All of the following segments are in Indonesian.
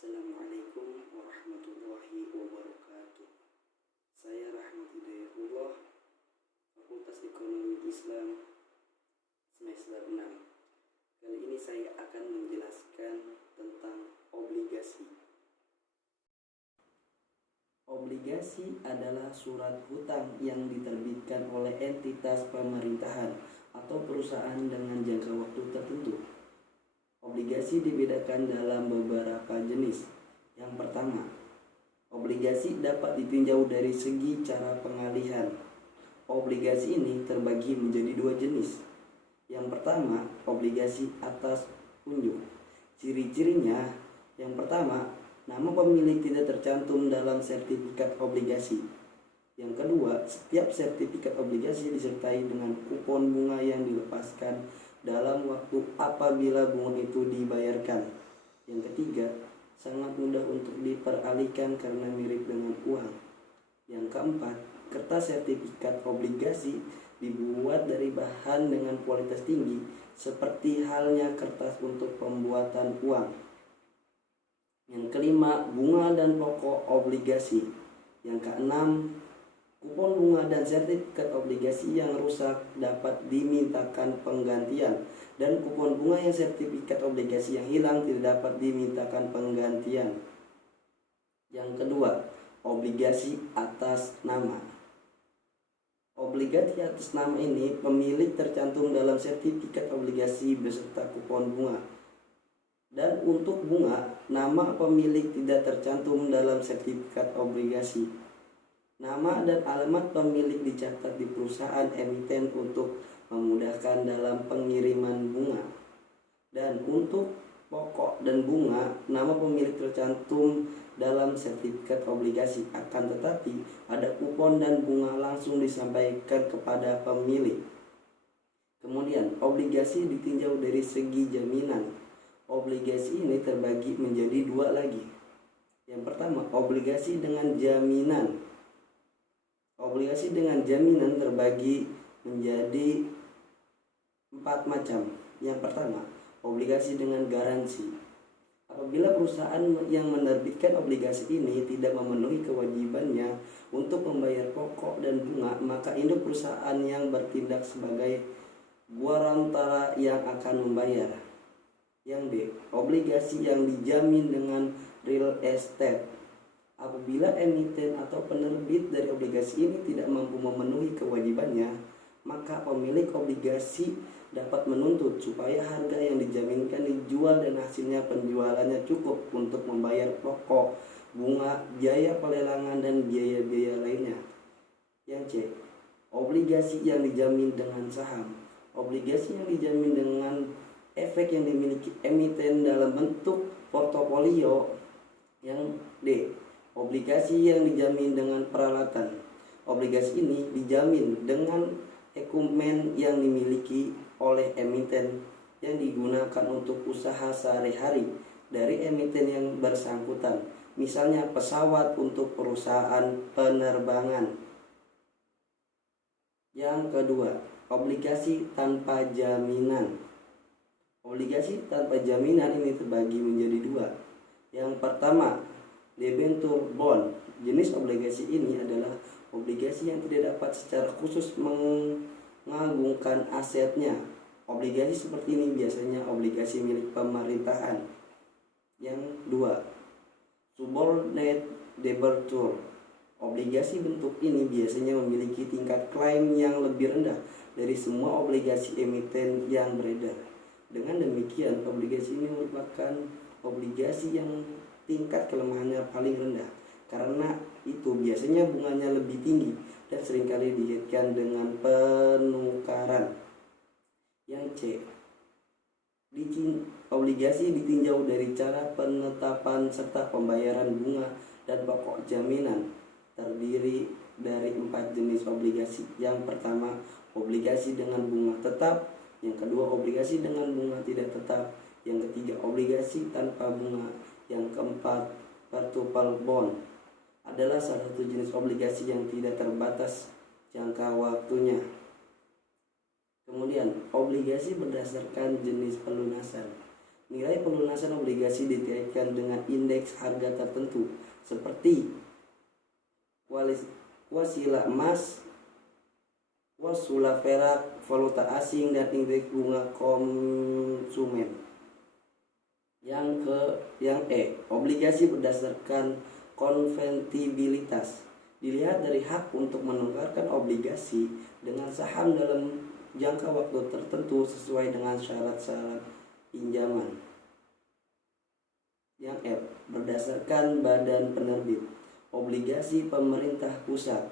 Assalamualaikum warahmatullahi wabarakatuh. Saya Rahmat Hidayatullah, Fakultas Ekonomi Islam, semester 6. Kali ini saya akan menjelaskan tentang obligasi. Obligasi adalah surat hutang yang diterbitkan oleh entitas pemerintahan atau perusahaan dengan jangka waktu tertentu. Obligasi dibedakan dalam beberapa jenis. Yang pertama, obligasi dapat ditinjau dari segi cara pengalihan. Obligasi ini terbagi menjadi dua jenis. Yang pertama, obligasi atas unjuk. Ciri-cirinya, yang pertama, nama pemilik tidak tercantum dalam sertifikat obligasi. Yang kedua, setiap sertifikat obligasi disertai dengan kupon bunga yang dilepaskan dalam waktu apabila bunga itu dibayarkan. Yang ketiga, sangat mudah untuk diperalihkan karena mirip dengan uang. Yang keempat, kertas sertifikat obligasi dibuat dari bahan dengan kualitas tinggi seperti halnya kertas untuk pembuatan uang. Yang kelima, bunga dan pokok obligasi. Yang keenam, kupon bunga dan sertifikat obligasi yang rusak dapat dimintakan penggantian, dan kupon bunga yang sertifikat obligasi yang hilang tidak dapat dimintakan penggantian. Yang kedua, obligasi atas nama. Obligasi atas nama ini pemilik tercantum dalam sertifikat obligasi beserta kupon bunga. Dan untuk bunga, nama pemilik tidak tercantum dalam sertifikat obligasi. Nama dan alamat pemilik dicatat di perusahaan emiten untuk memudahkan dalam pengiriman bunga. Dan untuk pokok dan bunga, nama pemilik tercantum dalam sertifikat obligasi, akan tetapi ada kupon dan bunga langsung disampaikan kepada pemilik. Kemudian, obligasi ditinjau dari segi jaminan. Obligasi ini terbagi menjadi dua lagi. Yang pertama, obligasi dengan jaminan. Obligasi dengan jaminan terbagi menjadi 4 macam. Yang pertama, obligasi dengan garansi. Apabila perusahaan yang menerbitkan obligasi ini tidak memenuhi kewajibannya untuk membayar pokok dan bunga, maka induk perusahaan yang bertindak sebagai guarantara yang akan membayar. Yang B, obligasi yang dijamin dengan real estate. Apabila emiten atau penerbit dari obligasi ini tidak mampu memenuhi kewajibannya, maka pemilik obligasi dapat menuntut supaya harga yang dijaminkan dijual dan hasilnya penjualannya cukup untuk membayar pokok, bunga, biaya pelelangan, dan biaya-biaya lainnya. Yang C, obligasi yang dijamin dengan saham. Obligasi yang dijamin dengan efek yang dimiliki emiten dalam bentuk portofolio. Yang D, obligasi yang dijamin dengan peralatan. Obligasi ini dijamin dengan ekumen yang dimiliki oleh emiten yang digunakan untuk usaha sehari-hari dari emiten yang bersangkutan. Misalnya pesawat untuk perusahaan penerbangan. Yang kedua, obligasi tanpa jaminan. Obligasi tanpa jaminan ini terbagi menjadi dua. Yang pertama, debentur bond. Jenis obligasi ini adalah obligasi yang tidak dapat secara khusus mengagungkan asetnya. Obligasi seperti ini biasanya obligasi milik pemerintahan. Yang dua, subordinate debenture. Obligasi bentuk ini biasanya memiliki tingkat klaim yang lebih rendah dari semua obligasi emiten yang beredar. Dengan demikian, obligasi ini merupakan obligasi yang tingkat kelemahannya paling rendah. Karena itu biasanya bunganya lebih tinggi dan seringkali dikaitkan dengan penukaran. Yang C, obligasi ditinjau dari cara penetapan serta pembayaran bunga dan pokok jaminan. Terdiri dari 4 jenis obligasi. Yang pertama, obligasi dengan bunga tetap. Yang kedua, obligasi dengan bunga tidak tetap. Yang ketiga, obligasi tanpa bunga. Yang keempat, perpetual bond adalah salah satu jenis obligasi yang tidak terbatas jangka waktunya. Kemudian, obligasi berdasarkan jenis pelunasan. Nilai pelunasan obligasi dikaitkan dengan indeks harga tertentu seperti kuasila emas, kuasila perak, valuta asing, dan indeks bunga konsumen. Yang obligasi berdasarkan konvertibilitas. Dilihat dari hak untuk menukarkan obligasi dengan saham dalam jangka waktu tertentu sesuai dengan syarat-syarat pinjaman. Yang berdasarkan badan penerbit. Obligasi pemerintah pusat.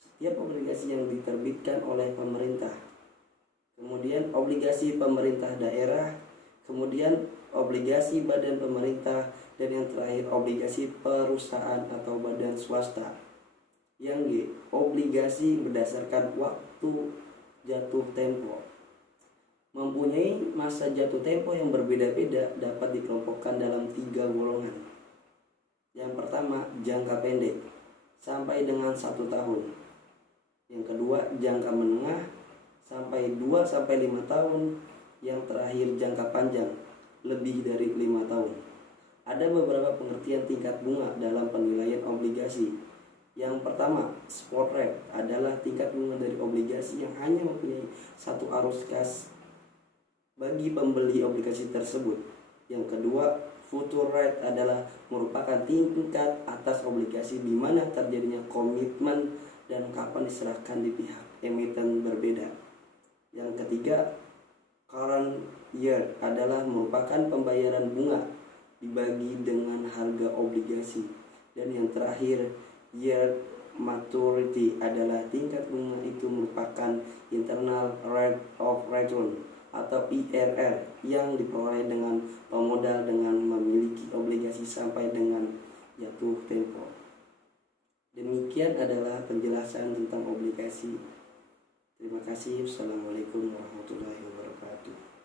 Setiap obligasi yang diterbitkan oleh pemerintah. Kemudian obligasi pemerintah daerah, kemudian obligasi badan pemerintah, dan yang terakhir obligasi perusahaan atau badan swasta. Yang G, obligasi berdasarkan waktu jatuh tempo. Mempunyai masa jatuh tempo yang berbeda-beda, dapat dikelompokkan dalam 3 golongan. Yang pertama, jangka pendek sampai dengan 1 tahun. Yang kedua, jangka menengah sampai 2-5 tahun. Yang terakhir, jangka panjang lebih dari 5 tahun. Ada beberapa pengertian tingkat bunga dalam penilaian obligasi. Yang pertama, spot rate adalah tingkat bunga dari obligasi yang hanya mempunyai satu arus kas bagi pembeli obligasi tersebut. Yang kedua, future rate adalah merupakan tingkat atas obligasi di mana terjadinya komitmen dan kapan diserahkan di pihak emiten berbeda. Yang ketiga, current year adalah merupakan pembayaran bunga dibagi dengan harga obligasi. Dan yang terakhir, year maturity adalah tingkat bunga itu merupakan internal rate of return atau IRR yang diperoleh dengan pemodal dengan memiliki obligasi sampai dengan jatuh tempo. Demikian adalah penjelasan tentang obligasi. Terima kasih. Assalamualaikum warahmatullahi wabarakatuh.